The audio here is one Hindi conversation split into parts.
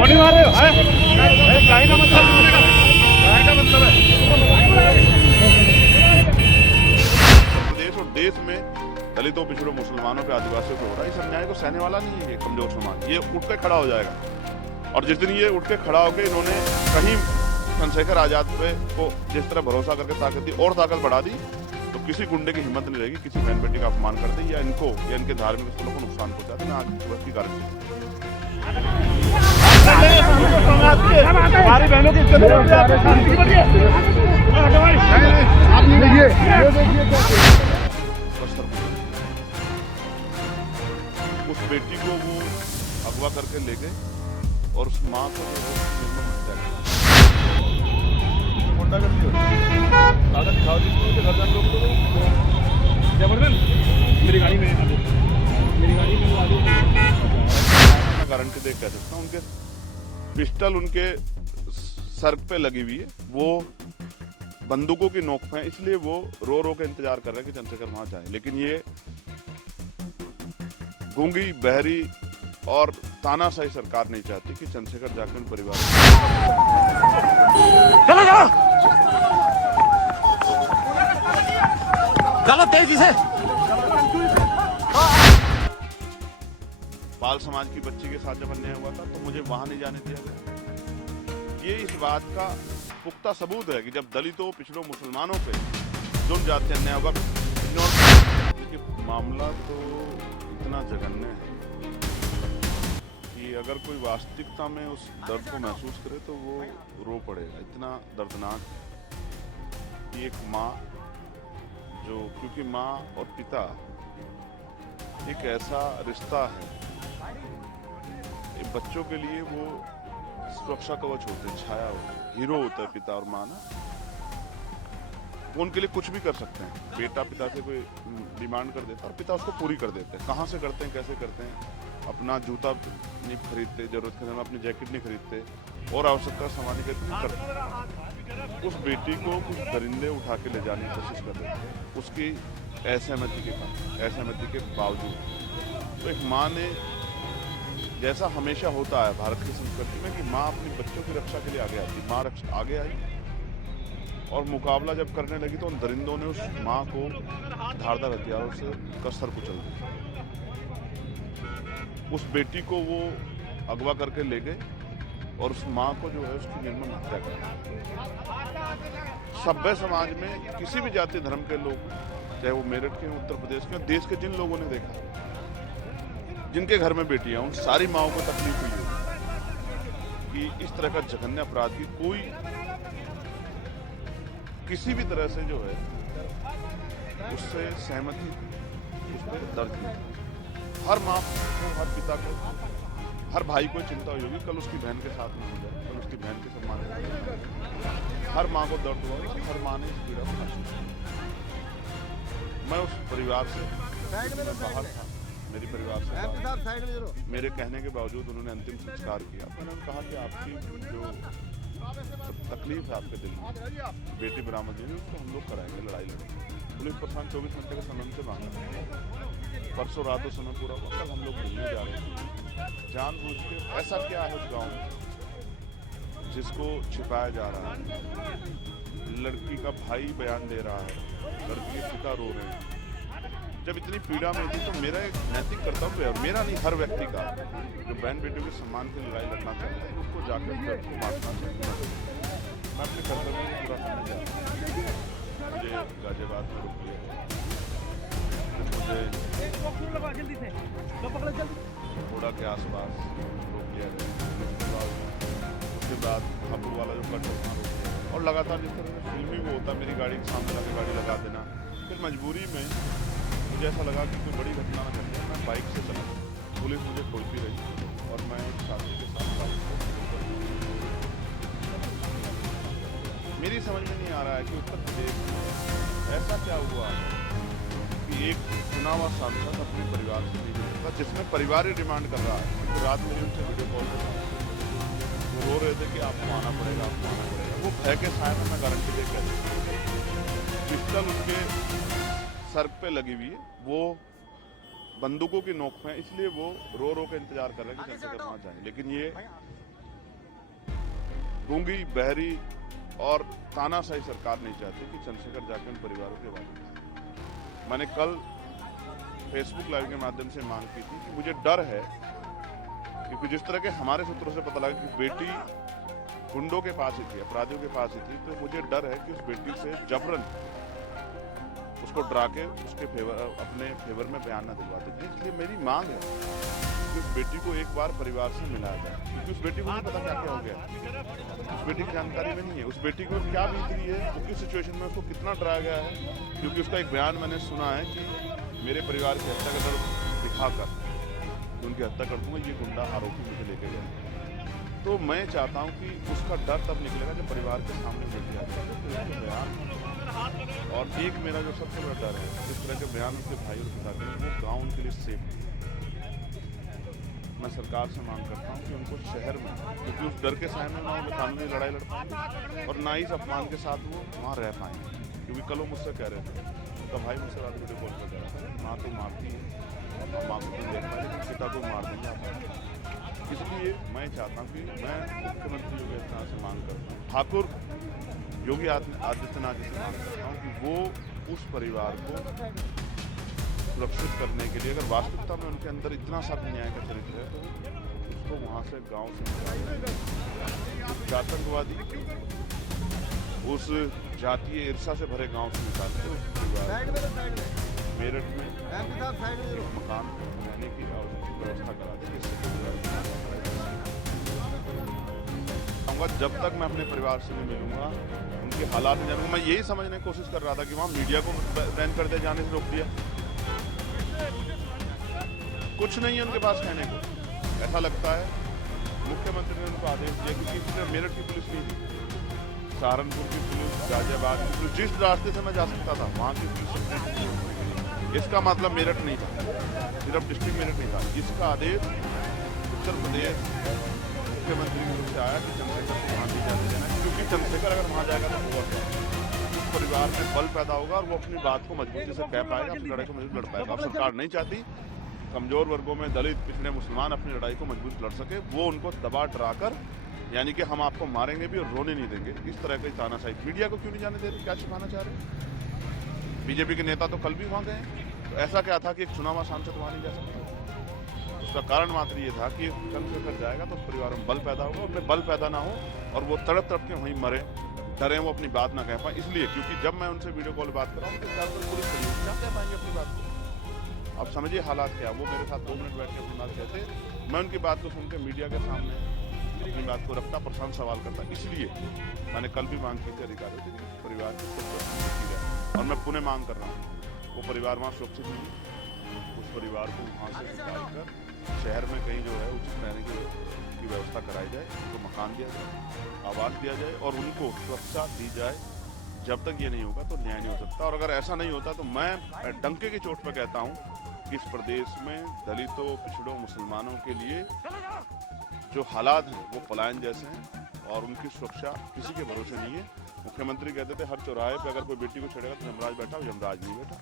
बॉडी मार रहे हो गाय का मतलब है प्रदेश और देश में दलितों, पिछड़ों, मुसलमानों पे, आदिवासियों पे हो रहा है। इस अन्याय को सहने वाला नहीं है ये कमजोर समाज। ये उठ के खड़ा हो जाएगा और जिस दिन ये उठ के खड़ा होकर इन्होंने कहीं चंद्रशेखर आजाद पे को जिस तरह भरोसा करके ताकत दी और ताकत बढ़ा दी, तो किसी गुंडे की हिम्मत नहीं रहेगी किसी बहन बेटी का अपमान कर दे या इनको या इनके धार्मिक स्थलों को नुकसान पहुंचा दे। मैं आज सुबह की गारंटी हमारी बहनों की उस बेटी को वो अगवा करके ले गए और उस माँ को कागज दिखाओ जिसको घर जाने लोग जबरदस्त मेरी गाड़ी में मैं गारंटी देख कह सकता हूँ। उनके पिस्टल उनके सर पे लगी हुई है, वो बंदूकों की नोक पे है, इसलिए वो रो रो के इंतजार कर रहे हैं कि चंद्रशेखर वहां जाए। लेकिन ये गूंगी, बहरी और तानाशाही सरकार नहीं चाहती कि चंद्रशेखर जाकर परिवार चलो तेजी से। बाल समाज की बच्ची के साथ जब अन्याय हुआ था तो मुझे वहां नहीं जाने दिया गया। ये इस बात का पुख्ता सबूत है कि जब दलितों, पिछड़ों, मुसलमानों पे जुर्म जाति अन्याय होगा। देखिए मामला तो इतना जघन्य है कि अगर कोई वास्तविकता में उस दर्द को महसूस करे तो वो रो पड़ेगा। इतना दर्दनाक कि एक माँ जो, क्योंकि माँ और पिता एक ऐसा रिश्ता है, बच्चों के लिए वो सुरक्षा कवच होते हैं, छाया होती है, हीरो होता है पिता और माँ ना। वो उनके लिए कुछ भी कर सकते हैं। बेटा पिता से कोई डिमांड कर देता है और पिता उसको पूरी कर देते हैं। कहाँ से करते हैं, कैसे करते हैं, अपना जूता नहीं खरीदते, जरूरत के समय अपनी जैकेट नहीं खरीदते और आवश्यकता सामान नहीं करते। उस बेटी को कुछ दरिंदे उठा के ले जाने की कोशिश कर रहे थे उसकी असहमति के कारण, असहमति के बावजूद। तो एक माँ ने, जैसा हमेशा होता है भारत की संस्कृति में, कि माँ अपने बच्चों की रक्षा के लिए आगे आती, माँ आगे आई और मुकाबला जब करने लगी तो उन दरिंदों ने उस माँ को धारदार हथियारों से कसर कुचल दिया। उस बेटी को वो अगवा करके ले गए और उस माँ को जो है उसकी निर्मम हत्या कर दी। सभ्य समाज में किसी भी जाति धर्म के लोग, चाहे वो मेरठ के, उत्तर प्रदेश के, देश के जिन लोगों ने देखा, जिनके घर में बेटियां, उन सारी माओ को तकलीफ हुई है कि इस तरह का जघन्य अपराध की कोई किसी भी तरह से जो है उससे सहमति, उससे दर्द नहीं। हर माँ को, हर पिता को, हर भाई को चिंता हुई होगी कल उसकी बहन के साथ में हो जाए, कल उसकी बहन के सम्मान में। हर माँ को दर्द हुआ, हर माँ ने इस पीड़ा को महसूस किया। मैं उस परिवार से बाहर था, मेरी परिवार से मेरे कहने के बावजूद उन्होंने अंतिम संस्कार किया। मैंने उन्हें कहा कि आपकी जो तकलीफ है आपके दिल में, बेटी बरामद हुई, उसको हम लोग कराएंगे, लड़ाई लड़ेंगे। पुलिस प्रशासन 24 घंटे के समय से मांगा। परसों रात को समय पूरा हुआ, कल हम लोग घूमने जा रहे हैं। जानबूझ के ऐसा क्या है उस गाँव में जिसको छिपाया जा रहा है। लड़की का भाई बयान दे रहा है, लड़की के पिता रो रहे हैं। जब इतनी पीड़ा में थी तो मेरा एक नैतिक कर्तव्य है, मेरा नहीं, हर व्यक्ति का, जो बहन बेटियों के सम्मान की लड़ाई लड़ना चाहता है, उसको जाकर दर्द को बांटना चाहिए। मैं अपने कर्तव्य को पूरा करने जा रहा हूँ। मुझे गाजियाबाद में रोक लिया, मुझे घोड़ा के आसपास रोक लिया गया, उसके बाद हापुड़ वाला जो कट होता रोक लिया, और लगातार जिस तरह से फिल्मी वो होता, मेरी गाड़ी के सामने लगा गाड़ी लगा देना। फिर मजबूरी में मुझे ऐसा लगा कि कोई बड़ी घटना न घटे, मैं बाइक से चला, पुलिस मुझे खोजती रही और मैं एक साथी के साथ बाइक मेरी समझ में नहीं आ रहा है कि उत्तर प्रदेश में ऐसा क्या हुआ कि एक चुना हुआ सांसद अपने परिवार से नहीं जुड़ सकता, जिसमें परिवार ही डिमांड कर रहा है। तो रात में उनसे वीडियो कॉल कर वो रो रहे थे कि आपको आना पड़ेगा, आपको आना पड़ेगा। वो भय के साए में मैं गारंटी दे कहता, पिस्टल उसके सर पे लगी हुई है, वो बंदूकों की नोक पे है, इसलिए वो रो रो के इंतजार कर रहे हैं कि चंद्रशेखर वहां जाए। लेकिन ये गूंगी, बहरी और तानाशाही सरकार नहीं चाहती कि चंद्रशेखर जाकर उन परिवारों के बारे में। मैंने कल फेसबुक लाइव के माध्यम से मांग की थी कि मुझे डर है, क्योंकि जिस तरह के हमारे सूत्रों से पता लगा कि बेटी गुंडों के पास ही थी, अपराधियों के पास ही थी, तो मुझे डर है कि उस बेटी से जबरन उसको डरा के उसके अपने फेवर में बयान न दिलवा देते। इसलिए मेरी मांग है कि उस बेटी को एक बार परिवार से मिलाया जाए, क्योंकि उस बेटी को नहीं पता क्या क्या हो गया, उस बेटी की जानकारी में नहीं है, उस बेटी को क्या बीत रही है, वो किस सिचुएशन में उसको कितना डराया गया है। क्योंकि उसका एक बयान मैंने सुना है कि मेरे परिवार की हत्या का डर दिखाकर उनकी हत्या कर दूंगा, ये गुंडा आरोपी मुझे लेके गया। तो मैं चाहता हूं कि उसका डर तब निकलेगा जब परिवार के सामने लेके आता है बयान। और एक मेरा जो सबसे बड़ा डर है, इस तरह के बयान उनके भाई और पिता के, वो गाँव उनके लिए सेफ नहीं। मैं सरकार से मांग करता हूँ कि उनको शहर में, क्योंकि उस डर के सामने ना वो कानूनी लड़ाई लड़ पाएंगे और ना ही इस अपमान के साथ वो वहाँ रह पाएंगे। क्योंकि कल वो मुझसे कह रहे थे, तो भाई मुझसे रात वीडियो कॉल पर कह रहा था, माँ तो मारती है और माँ को नहीं देख पाएगी, पिता को मार देंगे। इसलिए मैं चाहता हूँ कि मैं मुख्यमंत्री योगी आदित्यनाथ से मांग करता हूँ, ठाकुर योगी आदित्यनाथ जी से मांग करता हूँ कि वो उस परिवार को सुरक्षित करने के लिए, अगर वास्तविकता में उनके अंदर इतना सा न्याय का चरित्र है, तो उसको वहाँ से गांव से आतंकवादी उस जातीय ईर्षा से भरे गांव से निकाल के उस परिवार मेरठ में मकान रहने की व्यवस्था करा देंगे। जब तक मैं अपने परिवार से नहीं मिलूंगा, उनके हालात नहीं जानूंगा। मैं यही समझने की कोशिश कर रहा था कि वहाँ मीडिया को बैन कर दिया, जाने से रोक दिया, कुछ नहीं है उनके पास कहने को। ऐसा लगता है मुख्यमंत्री ने उनको आदेश दिया, क्योंकि इसमें मेरठ की पुलिस नहीं थी, सहारनपुर की पुलिस, गाजियाबाद की पुलिस, जिस रास्ते से मैं जा सकता था वहाँ की पुलिस। इसका मतलब मेरठ नहीं था, सिर्फ डिस्ट्रिक्ट मेरठ नहीं था। इसका आदेश उत्तर प्रदेश मुख्यमंत्री की तरफ से आया कि चंद्रशेखर को वहाँ नहीं जाने देना, क्योंकि चंद्रशेखर अगर वहाँ जाएगा तो होगा उस परिवार में बल पैदा होगा और वो अपनी बात को मजबूती से कह पाएगा, अपनी लड़ाई को मजबूत लड़ पाएगा। अब सरकार नहीं चाहती कमजोर वर्गों में दलित, पिछड़े, मुसलमान अपनी लड़ाई को मजबूत लड़ सके, वो उनको दबा डरा कर, यानी कि हम आपको मारेंगे भी और रोने नहीं देंगे, इस तरह की तानाशाही। मीडिया को क्यों नहीं जाने दे रहे, क्या छिपाना चाह रहे? बीजेपी के नेता तो कल भी वहाँ गए, तो ऐसा क्या था कि एक चुनाव सांसद वहाँ नहीं जा सकता? उसका कारण मात्र ये था कि चंद्रशेखर जाएगा तो उस परिवार में बल पैदा होगा, उनमें बल पैदा ना हो और वो तड़प तड़प के वहीं मरे, डरे, वो अपनी बात ना कह पाए। इसलिए क्योंकि जब मैं उनसे वीडियो कॉल बात कर रहा हूँ, उनके ख्याल में पुलिस क्या कह पाएंगे अपनी बात को। अब समझिए हालात क्या, वो मेरे साथ 2 मिनट बैठ के अपनी बात कहते, मैं उनकी बात को सुन के मीडिया के सामने अपनी बात को रखता, प्रशांत सवाल करता। इसलिए मैंने कल भी मांग की थी अधिकारियों से परिवार की सुरक्षा की जाए, और मैं पुनः मांग कर रहा हूँ वो परिवार वहाँ सुरक्षित नहीं, उस परिवार को वहाँ से निकाल कर शहर में कहीं जो है उचित रहने की व्यवस्था कराई जाए, उनको मकान दिया जाए, आवास दिया जाए और उनको सुरक्षा दी जाए। जब तक ये नहीं होगा तो न्याय नहीं हो सकता। और अगर ऐसा नहीं होता तो मैं डंके की चोट पर कहता हूँ कि इस प्रदेश में दलितों, पिछड़ों, मुसलमानों के लिए जो हालात हैं वो पलायन जैसे हैं और उनकी सुरक्षा किसी के भरोसे नहीं है। मुख्यमंत्री कहते थे हर चौराहे पे अगर कोई बेटी को छेड़ेगा तो यमराज बैठा, यमराज नहीं बैठा।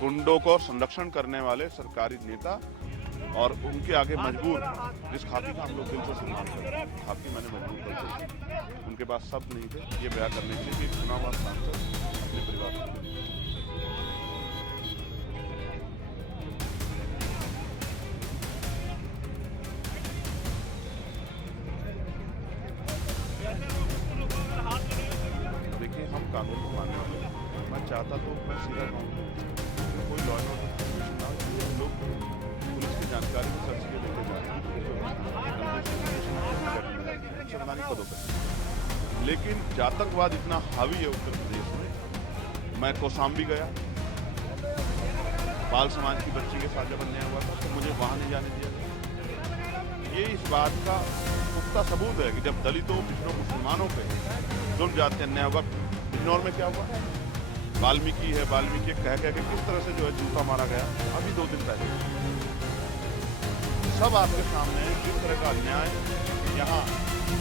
गुंडों को संरक्षण करने वाले सरकारी नेता और उनके आगे मजबूर, जिस खाकी का हम लोग दिल से सम्मान करते हैं, खाकी मैंने मजबूर कर दी, उनके पास शब्द नहीं थे ये बयान करने के लिए कि चुनाव हुआ सांसद अपने परिवार को। देखिए हम कानून को मानने वाले हैं, मैं चाहता तो मैं सीधा कहूँ कोई लॉ एंड ऑर्डर लोग पुलिस की जानकारी को सर्च के लेके जा रहे हैं, लेकिन आतंकवाद इतना हावी है उत्तर प्रदेश में। मैं कौशाम्बी गया, बाल समाज की बच्ची के साथ जब अन्याय हुआ था तो मुझे वहां नहीं जाने दिया गया। ये इस बात का पुख्ता सबूत है कि जब दलितों, पिछड़ों, मुसलमानों पे जुल्म जाते अन्याय हुआ, बिजनौर में क्या हुआ, वाल्मीकि है, वाल्मीकि कह के किस तरह से जो है जूता मारा गया अभी 2 दिन पहले, सब आपके सामने है। किस तरह का अन्याय यहाँ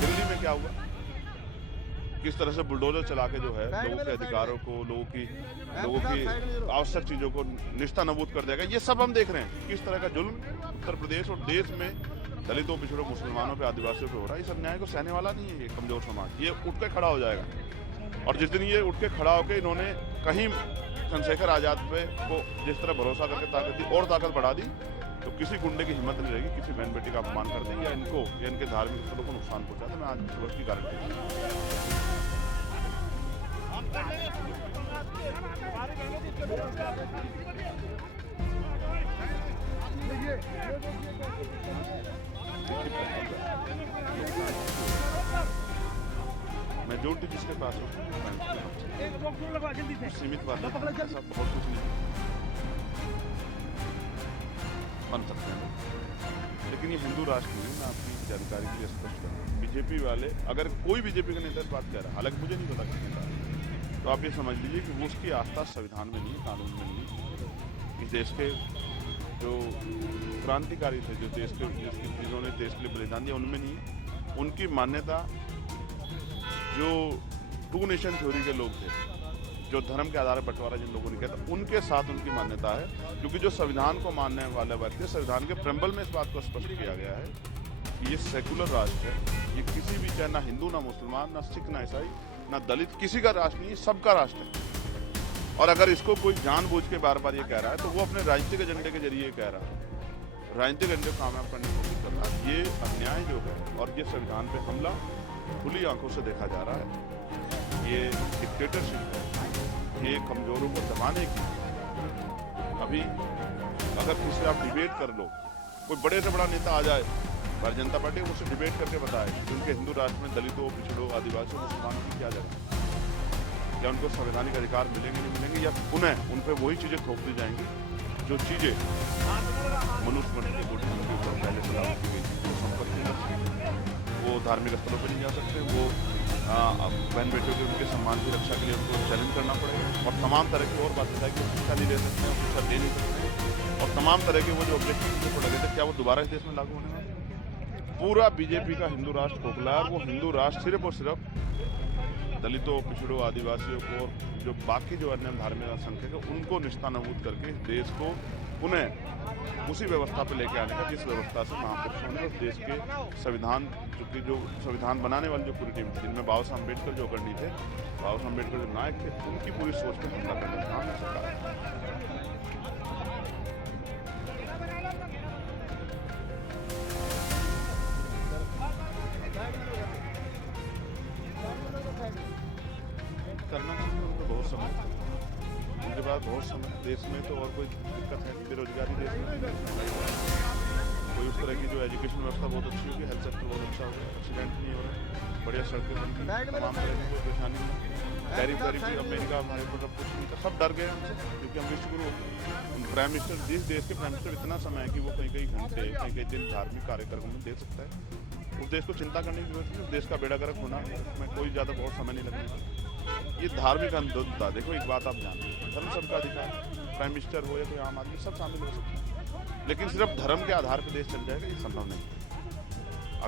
दिल्ली में क्या हुआ, किस तरह से बुलडोजर चला के जो है लोगों के अधिकारों को, लोगों की आवश्यक चीजों को निस्तानाबूद कर देगा, ये सब हम देख रहे हैं। किस तरह का जुल्म उत्तर प्रदेश और देश में दलितों, पिछड़ों, मुसलमानों पे, आदिवासियों पे हो रहा है। इस अन्याय को सहने वाला नहीं है ये कमजोर समाज। ये उठ के खड़ा हो जाएगा। और जिस दिन ये उठ के खड़ा होकर इन्होंने कहीं चंद्रशेखर आजाद पे को जिस तरह भरोसा करके ताकत दी और ताकत बढ़ा दी, तो किसी गुंडे की हिम्मत नहीं रहेगी किसी बहन बेटी का अपमान कर दें या इनको या इनके धार्मिक स्थलों को नुकसान पहुंचा। तो मैं आज सुबह की गारंटी मेजोरिटी जिसके पास हो सीमित बात सब बहुत कुछ नहीं बन सकते हैं, लेकिन ये हिंदू राष्ट्र नहीं। मैं आपकी जानकारी के लिए स्पष्ट करूँ, बीजेपी वाले अगर कोई बीजेपी का नेता बात कर रहा है, हालांकि मुझे नहीं पता किस नेता, तो आप ये समझ लीजिए कि वो उसकी आस्था संविधान में नहीं है, कानून में नहीं है। इस देश के जो क्रांतिकारी थे, जो देश के जिन्होंने देश के लिए बलिदान दिया, उनमें नहीं है। उनकी मान्यता जो टू नेशन थ्योरी के लोग थे, जो धर्म के आधार पर बंटवारा जिन लोगों ने किया था, उनके साथ उनकी मान्यता है। क्योंकि जो संविधान को मानने वाले व्यक्ति, संविधान के प्रेम्बल में इस बात को स्पष्ट किया गया है कि ये सेकुलर राष्ट्र है। ये किसी भी, चाहे ना हिंदू, ना मुसलमान, ना सिख, ना ईसाई, ना दलित, किसी का राष्ट्र नहीं, सबका राष्ट्र है। और अगर इसको कोई जानबूझ के बार बार ये कह रहा है, तो वो अपने राजनीतिक एजेंडे के जरिए कह रहा है, राजनीतिक एजेंडे को कामयाब करने की कोशिश कर रहा है। ये अन्याय जो है और ये संविधान पे हमला खुली आंखों से देखा जा रहा है। ये डिक्टेटरशिप है, ये कमजोरों को दबाने की। अभी अगर किसी आप डिबेट कर लो, कोई बड़े से बड़ा नेता आ जाए, भारतीय जनता पार्टी उससे डिबेट करके बताए कि उनके हिंदू राष्ट्र में दलितों, पिछड़ों, आदिवासियों, मुसलमानों की क्या जगह, या उनको संवैधानिक अधिकार मिलेंगे नहीं मिलेंगे, या पुनः उन पर वही चीजें थोप दी जाएंगी जो चीजें मनुष्य के ऊपर पहले से लागू की गई थी। जो संपत्ति, वो धार्मिक स्थलों पर नहीं जा सकते, वो बहन बेटियों के उनके सम्मान की रक्षा के लिए उनको चैलेंज करना पड़ेगा, और तमाम तरह की और बातें है कि वो शिक्षा नहीं ले सकते हैं, शिक्षा दे नहीं सकते, और तमाम तरह के वो जो ऑब्जेक्टिव को लगे थे, क्या वो दोबारा इस देश में लागू होने वाले? पूरा बीजेपी का हिंदू राष्ट्र खोखला है। वो हिंदू राष्ट्र सिर्फ और सिर्फ दलितों, पिछड़ों, आदिवासियों को और जो बाकी जो अन्य धार्मिक अल्पसंख्यक है उनको निस्तानाबूद करके देश को पुनः उसी व्यवस्था पे लेके आने का जिस व्यवस्था से महापुरुषों ने उस देश के संविधान, चूंकि जो संविधान बनाने वाली जो पूरी टीम थी, जिनमें बाबा साहब अम्बेडकर जो अग्रणी थे, बाबा साहब अम्बेडकर जो नायक थे, उनकी पूरी सोच पर हमला करने का काम सरकार। करना चाहिए उनको बहुत समय, उनके पास बहुत समय। देश में तो और कोई दिक्कत है नहीं, बेरोजगारी देश में, कोई उस तरह की जो एजुकेशन व्यवस्था बहुत अच्छी होगी, हेल्थ सेक्टर बहुत अच्छा होगा, एक्सीडेंट नहीं हो रहे, बढ़िया सड़कें बन गई, तमाम तरह की कोई परेशानी नहीं। टैरिफ अमेरिका हमारे ऊपर सब कुछ नहीं था, सब डर गए हमसे, क्योंकि हम विश्वगुरु प्राइम मिनिस्टर, जिस देश के प्राइम मिनिस्टर इतना समय है कि वो कई कई घंटे, कई कई दिन धार्मिक कार्यक्रम में दे सकता है, उस देश को चिंता करने की जरूरत नहीं। उस देश का बेड़ा गर्क होना में कोई ज़्यादा बहुत समय नहीं लगेगा। ये धार्मिक अंधता, देखो एक बात आप जानते हैं, धर्म सबका अधिकार, प्राइम मिनिस्टर हो या कोई आम आदमी, सब शामिल हो सकते हैं, लेकिन सिर्फ धर्म के आधार पर देश चल जाएगा ये संभव नहीं।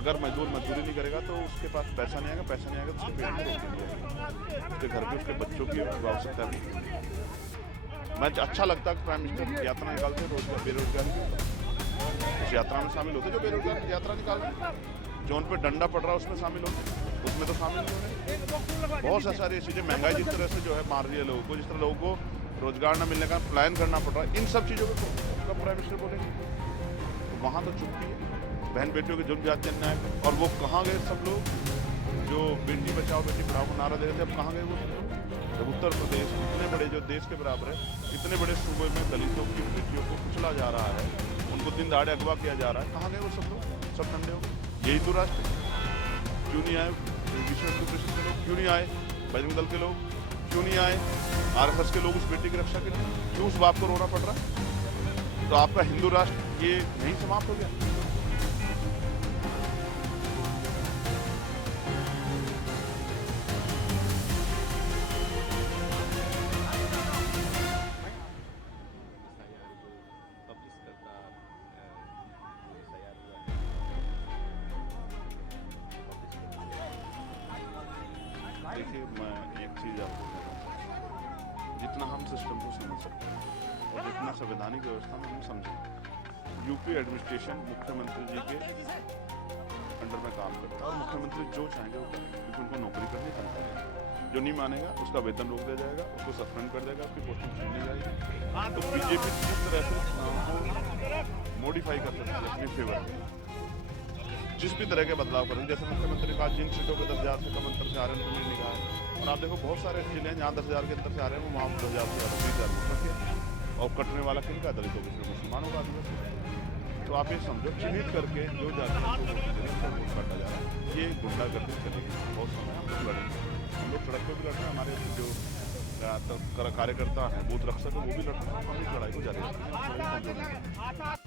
अगर मजदूर मजदूरी नहीं करेगा तो उसके पास पैसा नहीं आएगा, पैसा नहीं आएगा तो उसके पेट में रोटी नहीं आएगी, उसके घर पे उसके बच्चों की आवश्यकता नहीं। मैं अच्छा लगता है प्राइम मिनिस्टर यात्रा निकालते हैं रोजगार बेरोजगारी की, उस यात्रा में शामिल होते जो बेरोजगार की यात्रा निकाल रहे हैं, जो उन पर डंडा पड़ रहा है उसमें शामिल होते, उसमें तो शामिल नहीं होने। बहुत सारी चीज़ें, महंगाई जिस तरह से जो है मार रही है लोगों को, जिस तरह लोगों को रोजगार न मिलने का प्लान करना पड़ रहा है, इन सब चीज़ों को कब प्राइम मिनिस्टर बोलेंगे? तो वहाँ तो चुप्पी है, बहन बेटियों के जुर्म जाति अन्याय। और वो कहाँ गए सब लोग जो बेटी बचाओ बेटी पढ़ाओ को नारा दे रहे थे, अब कहाँ गए वो सब लोग? जब उत्तर प्रदेश इतने बड़े, जो देश के बराबर है, इतने बड़े सूबे में दलितों की बेटियों को कुचला जा रहा है, उनको दिन दहाड़े अगवा किया जा रहा है, कहाँ गए वो सब लोग? सब ठंडे हो गए। यही तो राष्ट्र क्यों नहीं आए? विश्व हिंदू परिषद के लोग क्यों नहीं आए? बजरंग दल के लोग क्यों नहीं आए? आरएसएस के लोग उस बेटी की रक्षा के लिए क्यों उस बाप को रोना पड़ रहा है? तो आपका हिंदू राष्ट्र ये नहीं समाप्त हो गया? देखिए, मैं एक चीज़ आपको कहना, जितना हम सिस्टम को समझ सकते हैं और जितना संवैधानिक व्यवस्था में हम समझें, यूपी एडमिनिस्ट्रेशन मुख्यमंत्री जी के अंडर में काम करता है और मुख्यमंत्री जो चाहेंगे वो करेंगे, क्योंकि उनको नौकरी करनी है। जो नहीं मानेगा उसका वेतन रोक दिया जाएगा, उसको सस्पेंड कर देगा, उसकी पोस्टिंग छीन ली जाएगी। तो बीजेपी किस तरह से चुनाव को मॉडिफाई कर सकती है अपने फेवर में, जिस भी तरह के बदलाव करेंगे। जैसे मुख्यमंत्री का जिन सीटों पर 10,000 से कम अंतर से आ रहे हैं उनको मेरी निगाह है, और आप देखो बहुत सारे जिले हैं जहाँ 10,000 के अंतर से आ रहे हैं, वो वहाँ 10,000 से 20,000 वोट रखे, और कटने वाला किनका, दलितों के, मुसलमानों का आदिवासी। तो आप ये समझो चिन्हित करके जो जाति उनका वोट काटा जा रहा है, ये गुंडागर्दी चलेगी बहुत समय। हम लोग लड़ेंगे, हम लोग सड़क पर भी लड़ रहे हैं, हमारे जो कार्यकर्ता हैं, बूथ रक्षक है, वो भी लड़ रहे हैं, हम इस लड़ाई को जारी रखेंगे।